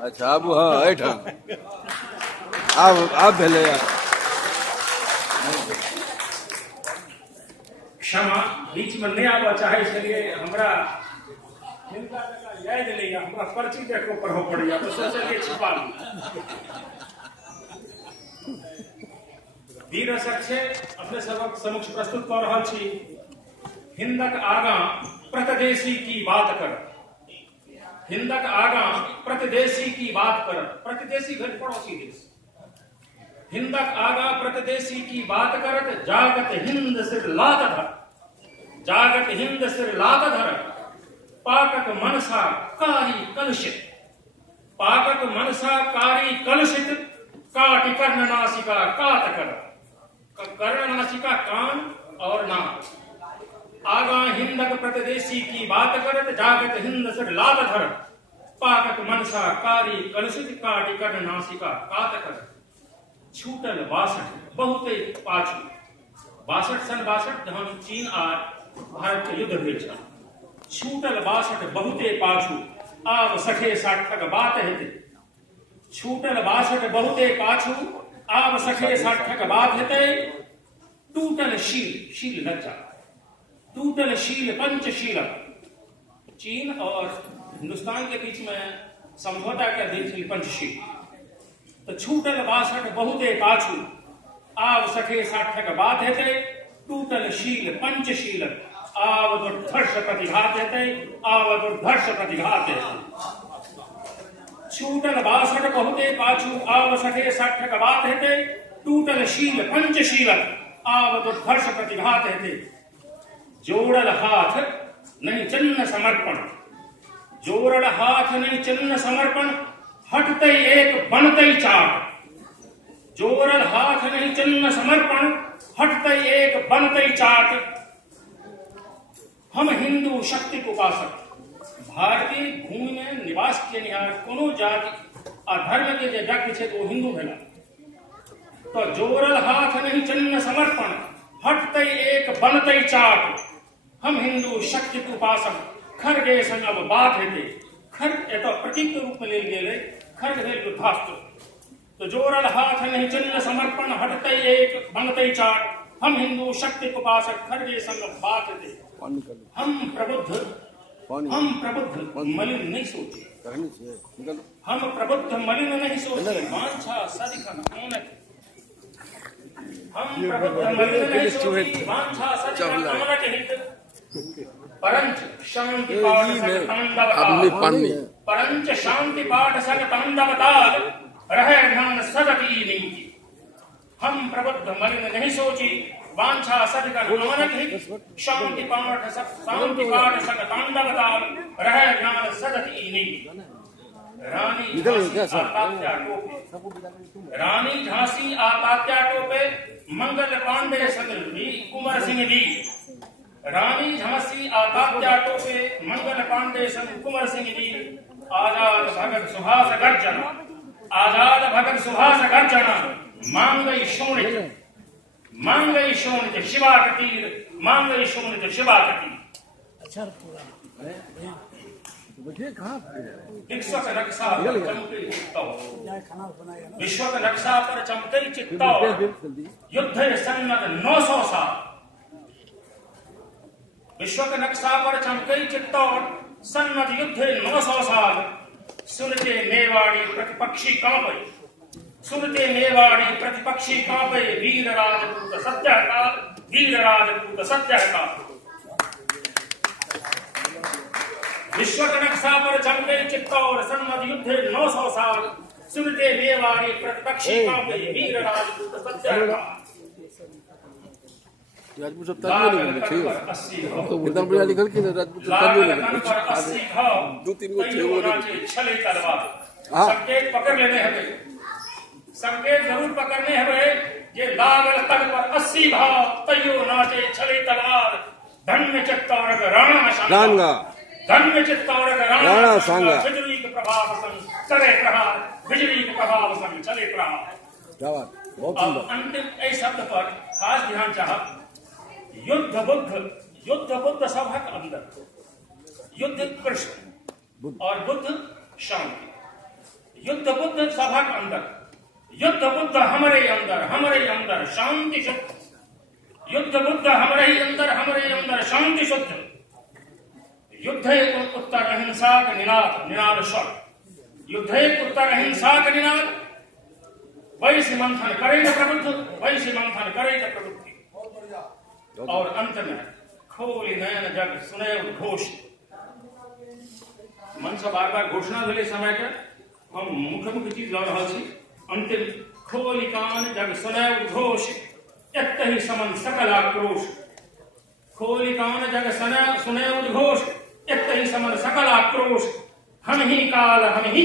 अच्छा अब हाँ ऐठा अब भेले क्षमा बीच में नहीं आवा चाहे इसलिए हमरा याद नहीं हमरा पर्ची देखो पढ़ो पड़िया तो सोचे छिपा वीर रसक अपने सबक समक्ष प्रस्तुत कर रहा छी हिंदक आगा प्रतिदेशी की बात कर हिंदक आगा प्रतिदेशी की बात कर प्रतिदेशी घर पड़ोसी देश हिंदक आगा प्रतिदेशी की बात करत जागत हिंद सिर लात धर जागत हिंद सिर लात धर पाकक मनसा कारी कलुषित पाकक मनसा कारी कलुषित काटि कर्ण नासिका काट कर कर्ण नासिका कान और नाक आगा हिंदक प्रतिदेशी की बात करत जागत हिंद सिर लात धर पाकक मनसा कारी कलुषित काटि कर्ण नासिका काट कर छूटल 62 बहुते पाछू 62 सन 62 जहां चीन आ भारत के युद्ध भेल छल छूटल 62 बहुते पाछू आब सखे साठक बात हेते छूटल 62 बहुते पाछू आब सखे साठक बात हेते टूटल शील लज्जा टूटल शील पंचशीलक चीन और हिंदुस्तान के बीच में समझौता के अधीन पंचशील तो छूटल 62 बहुते पाछू आव सखे साठक बात हेते टूटल शील पंचशील आव दुर्धर्ष प्रतिघात हेते आव दुर्धर्ष प्रतिघात हेते छूटल 62 बहुते पाछू आव सखे साठक बात हेते टूटल शील पंचशील आव दुर्धर्ष प्रतिघात हेते जोड़ल हाथ नहीं चन्न समर्पण जोड़ल हाथ नहीं चन्न समर्पण हटते एक बनते चाट जोड़ल हाथ नहीं चन्न समर्पण हटते एक बनते चाट हम हिंदू शक्ति उपासक भारतीय भूमि में निवास के निहार कोनो जाति आ धर्म के जे व्यक्ति छे तो हिंदू भेला तो जोड़ल हाथ नहीं चन्न समर्पण हटते एक बनते चाट हम हिंदू शक्ति उपासक खरगे संग अब बात हेते खर्ग एतो प्रतीक के रूप में लेल गेल खर्ग भेल युद्धास्त्र तो जोड़ल हाथ नहीं चन्न समर्पण हटते एक बनते चाट हम हिंदू शक्ति उपासक खरगे संग बात हेते हम प्रबुद्ध मलिन नहीं सोचे हम प्रबुद्ध मलिन नहीं सोचे वांछा सदिखन आनत हम प्रबुद्ध मलिन नहीं सोचे वांछा सदिखन आनत हित परंच शांति पाठ सग तांडवताल परंच शांति पाठ सग तांडवताल रहे ध्यान सदती नीति हम प्रबुद्ध मलिन नहीं सोची वांछा सदगन आनत हित शांति पाठ सग तांडवताल रहे ध्यान सदती नीति रानी झांसी आतात्या टोपे मंगल पांडे सगल कुंवर सिंह दी रानी झांसी आतात्या टोपे मंगल पांडे संग कुंवर सिंह जी आजाद भगत सुहास गर्जन आजाद भगत सुहास गर्जन मांगई शोणित शिवा कतीर मांगई शोणित शिवा कतीर अच्छा विश्वक नक्शा पर चमके चित्तौ विश्वक नक्शा पर चमके चित्तौ युद्ध सन्नत 900 साल विश्व के नक्शा पर चमकई चित्तौड़ सन्नत युद्ध 900 साल सुनते मेवाड़ी प्रतिपक्षी कांपे सुनते मेवाड़ी प्रतिपक्षी कांपे वीर राजपूत सत्याकाल विश्व के नक्शा पर चमकई चित्तौड़ सन्नत युद्ध 900 साल सुनते मेवाड़ी प्रतिपक्षी कांपे वीर राजपूत सत्याकाल राजपूत सब तालियों लगे ठीक तो एकदम बढ़िया निकल के राजपूत तालियों लगे 2-3 गो छे वो छले तलवार संकेत पकड़ लेने हवे संकेत जरूर पकड़ने हवे ये लागल तल पर 80 भाव तैयो नाचे छले तलवार धन्य चित्तौड़ राणा सांगा धन्य चित्तौड़ राणा सांगा बिजली के प्रभाव संग चले प्रहार बिजली के प्रभाव संग चले प्रहार क्या बात बहुत सुंदर अंतिम ए शब्द पर खास ध्यान चाहत युद्ध बुद्ध सभक अंदर युद्ध कृष्ण और बुद्ध शांति युद्ध बुद्ध सभा के अंदर, युद्ध बुद्ध हमारे अंदर शांति शुद्ध, युद्ध बुद्ध हमारे अंदर शांति शुद्ध, युद्ध उत्तर अहिंसा का निनाद स्वर, युद्ध उत्तर अहिंसा का निनाद, वैश्य मंथन करेगा प्रबुद्धि, और अंत में खोली नयन जग सुने उद्घोष। मन से बार बार घोषणा भेले समय के हम मुख्य चीज लऽ रहल छी। अंतिम खोली कान जग सुने उद्घोष, एतहि समन सकल आक्रोश, खोली कान जग सुने उद्घोष, एतहि समन सकल आक्रोश। हम ही काल हम ही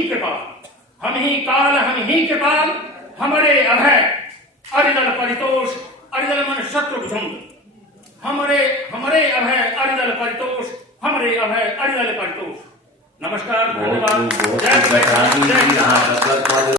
कृपाल, हमारे अभय अरिदल परितोष, अरिदल मन शत्रु झुंड, हमारे अभय अरिदल परितोष, हमारे अभय अरिदल परितोष। नमस्कार, धन्यवाद, जय